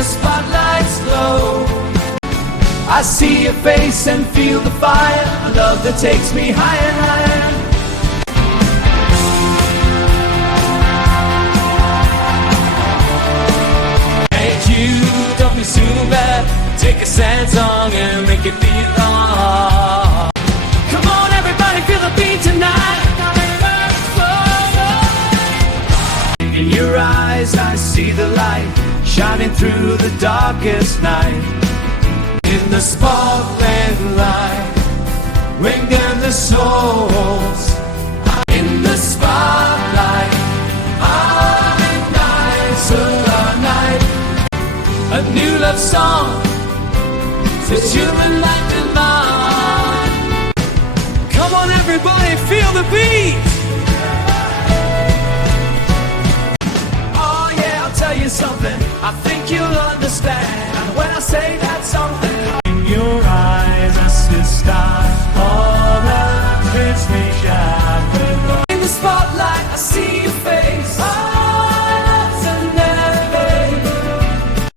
the spotlight's glow. I see your face and feel the fire, a love that takes me higher and higher. Don't be so bad. Take a sad song and make it feel all. Come on, everybody, feel the beat tonight. In your eyes, I see the light shining through the darkest night. In the sparkling light, bring them the souls. In the spotlight, I'll ignite the night. A new love song says human life divine. Come on, everybody, feel the beat. Oh yeah, I'll tell you something I think you'll understand when I say that something.